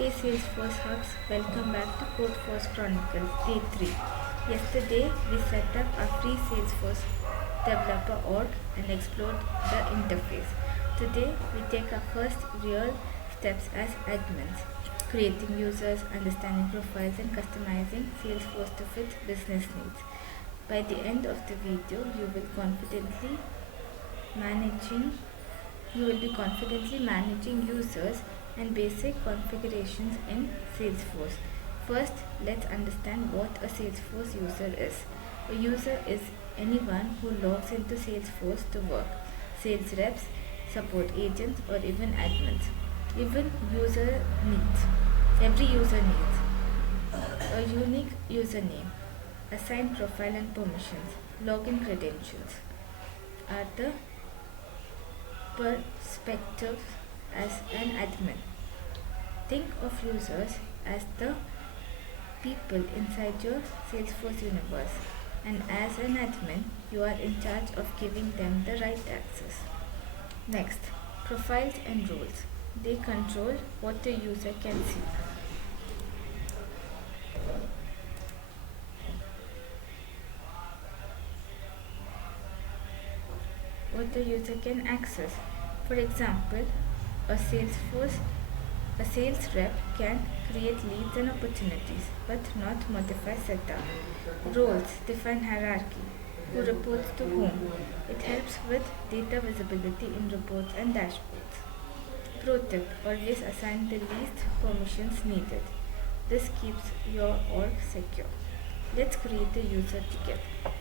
Hey Salesforce Hubs, welcome back to CodeForce Chronicles Day 3. Yesterday we set up a free Salesforce Developer Org and explored the interface. Today we take our first real steps as admins, creating users, understanding profiles and customizing Salesforce to fit business needs. By the end of the video, managing you will be confidently managing users and basic configurations in Salesforce. First, let's understand what a Salesforce user is. A user is anyone who logs into Salesforce to work, sales reps, support agents, or even admins. Even user needs. Every user needs a unique username, assigned profile and permissions, login credentials are the perspectives as an admin. Think of users as the people inside your Salesforce universe, and as an admin, you are in charge of giving them the right access. Next, profiles and roles. They control what the user can see. What the user can access. For example, a sales rep can create leads and opportunities but not modify setup. Roles define hierarchy. Who reports to whom? It helps with data visibility in reports and dashboards. Pro tip, always assign the least permissions needed. This keeps your org secure. Let's create a user together.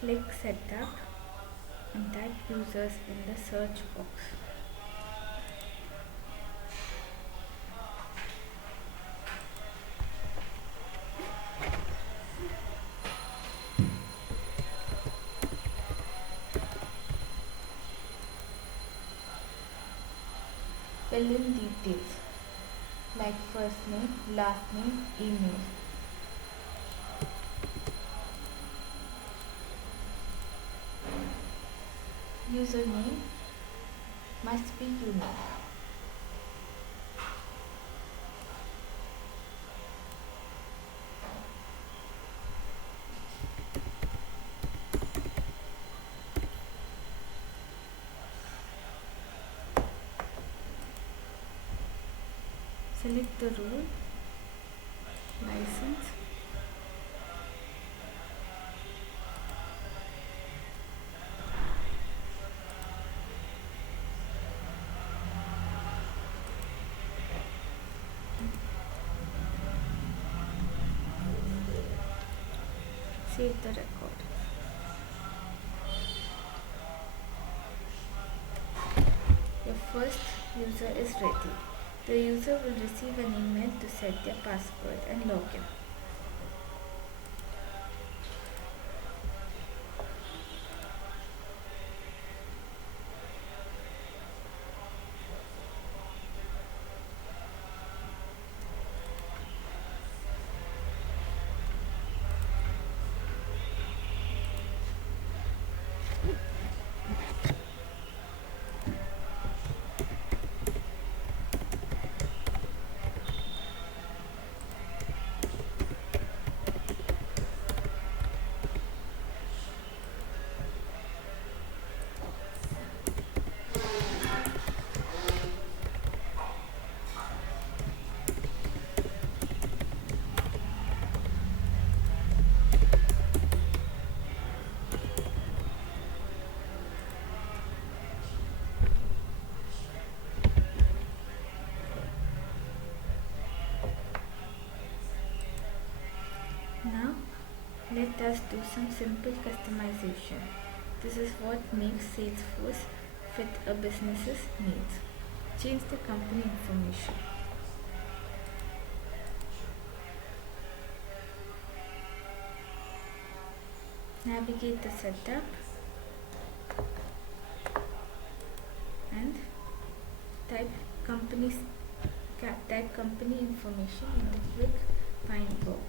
Click Setup and type users in the search box. Fill in details like first name, last name, email. Username must be unique. Select the role, license, save the record. Your first user is ready. The user will receive an email to set their password and login. Now, let us do some simple customization. This is what makes Salesforce fit a business's needs. Change the company information. navigate the setup and type company information in the quick find box.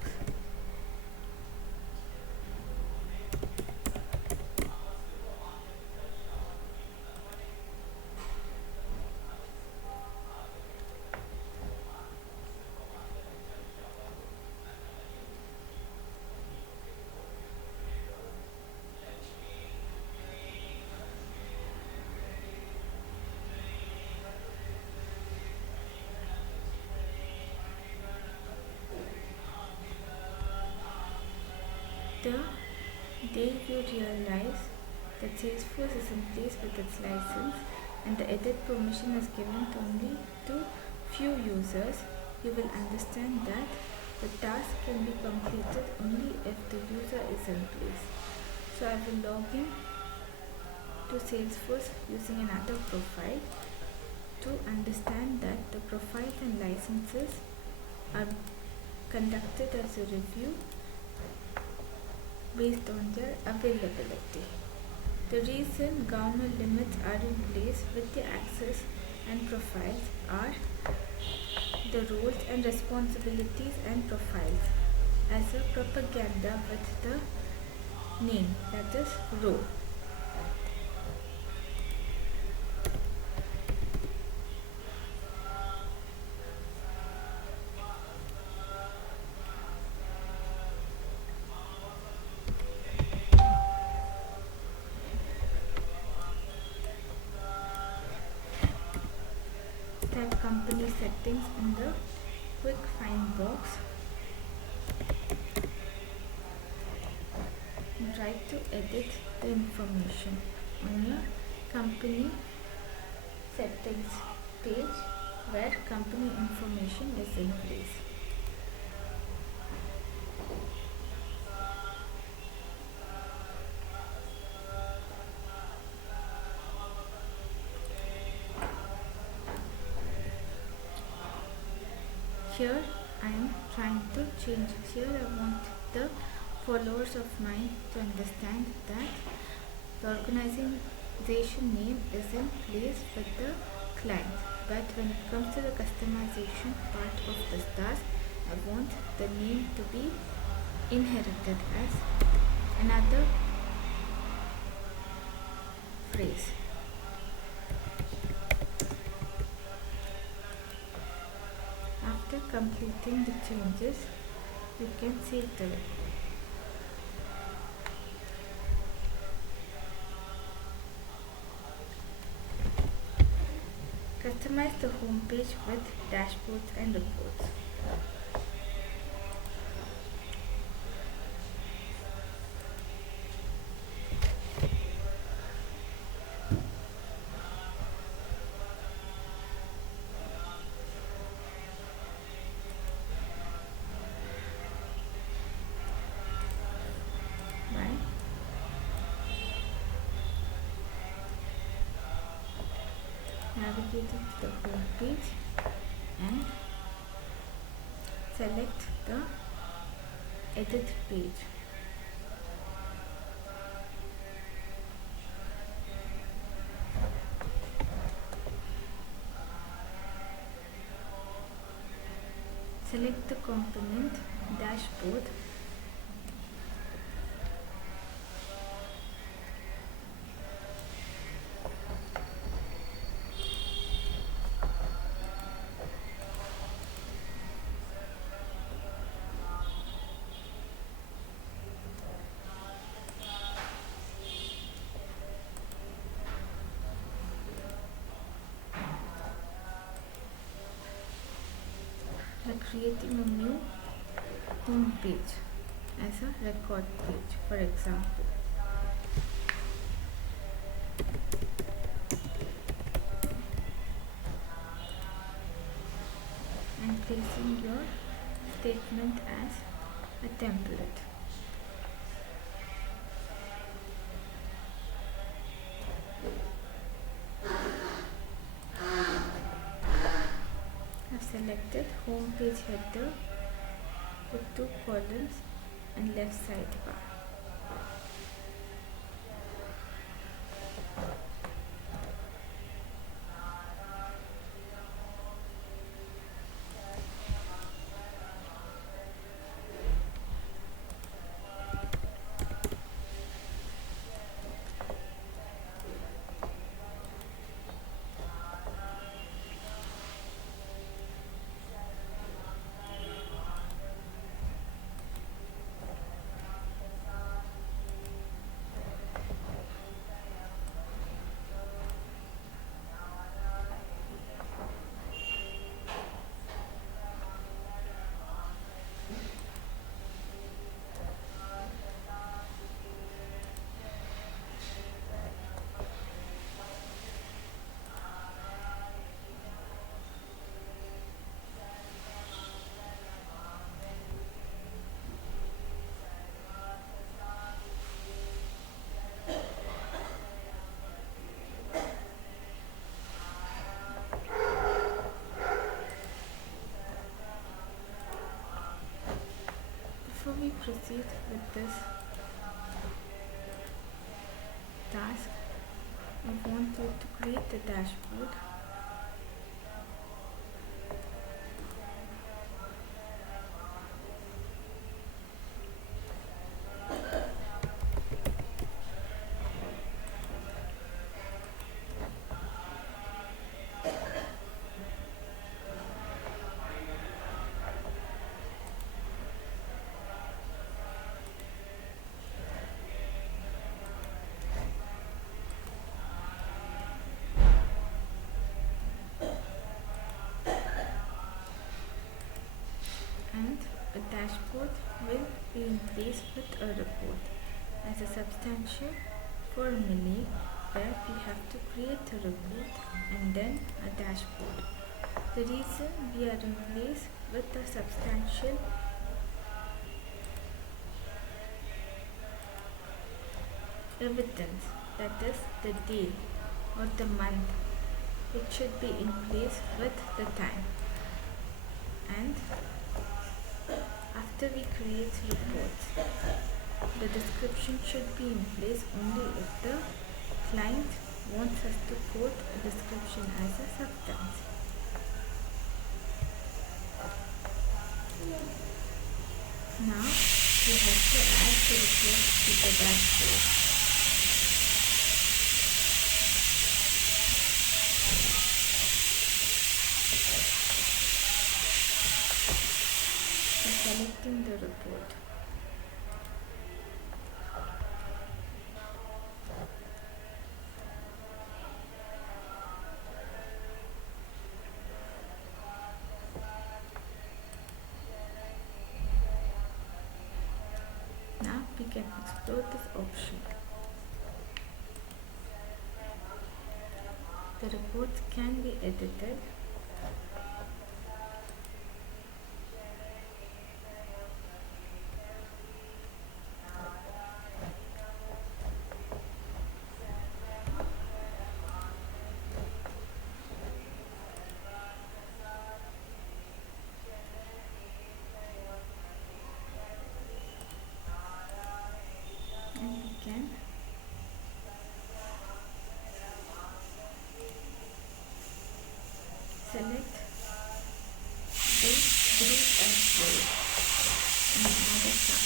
The day you realize that Salesforce is in place with its license and the edit permission is given only to few users, you will understand that the task can be completed only if the user is in place. So I will log in to Salesforce using another profile to understand that the profiles and licenses are conducted as a review based on their availability. The reason government limits are in place with the access and profiles are the roles and responsibilities and profiles as a propaganda with the name, that is role. Type company settings in the quick find box and try to edit the information on your company settings page where company information is in place. Here I am trying to change. Here I want the followers of mine to understand that the organization name is in place with the client. But when it comes to the customization part of this task, I want the name to be inherited as another phrase. After completing the changes, you can save the record. Customize the home page with dashboards and reports. Navigate to the home page and select the edit page. Select the component dashboard . By creating a new home page as a record page, for example. And placing your statement as a template. Selected home page header with 2 columns and left sidebar. proceed with this task, I want you to create a dashboard. And a dashboard will be in place with a report as a substantial formulae where we have to create a report and then a dashboard. The reason we are in place with a substantial evidence, that is the day or the month, it should be in place with the time. And after we create reports, the description should be in place only if the client wants us to quote a description as a substance. Now we have to add the report to the dashboard. Selecting the report. Now we can explore this option. The reports can be edited . Select the group as well and add a chart.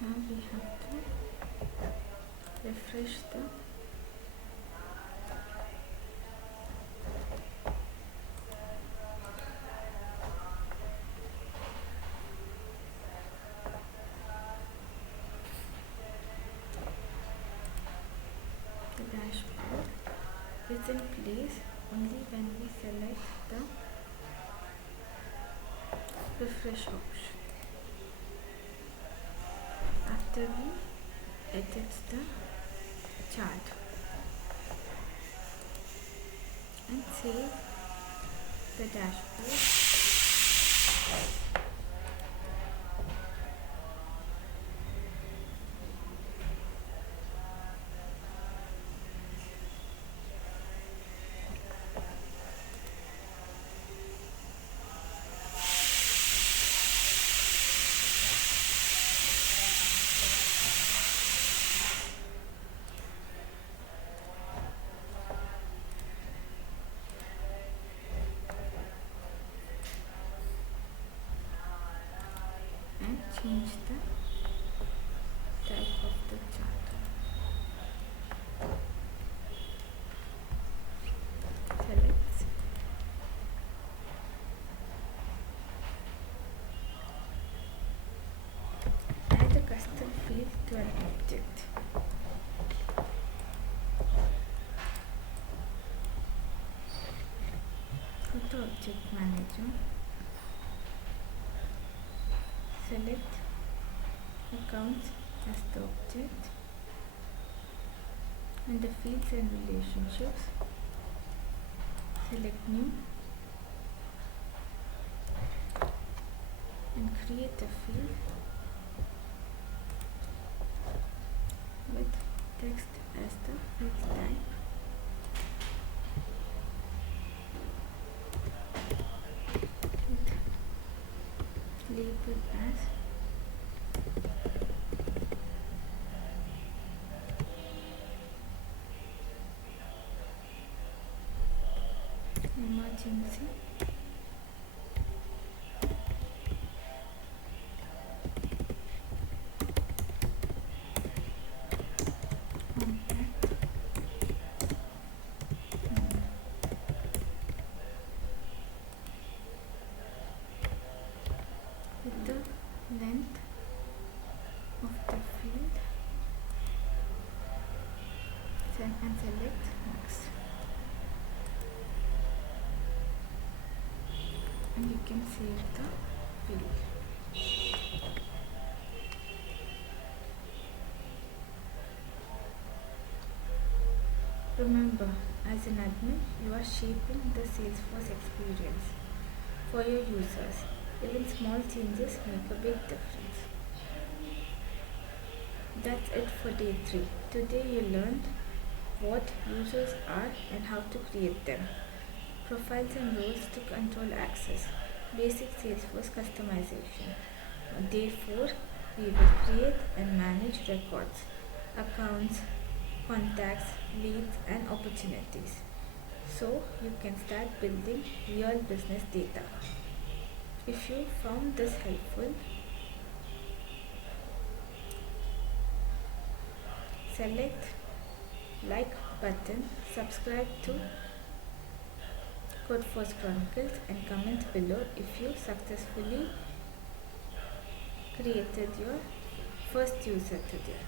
Now we have to refresh the dashboard is in place only when we select the refresh option. After we edit the chart and save the dashboard, change the type of the chart. Select add a custom field to an object. Go to Object Manager. Select Accounts as the object and the fields and relationships. Select New and create a field with text as the field type, label as emergency, contact number. With the length of the field, and select next, and you can save the field. Remember, as an admin, you are shaping the Salesforce experience for your users. Even small changes make a big difference. That's it for day 3. Today you learned what users are and how to create them, profiles and roles to control access, basic Salesforce customization. On day 4, we will create and manage records, accounts, contacts, leads and opportunities, so you can start building real business data. If you found this helpful, select like button, subscribe to CodeForce Chronicles and comment below if you successfully created your first user today.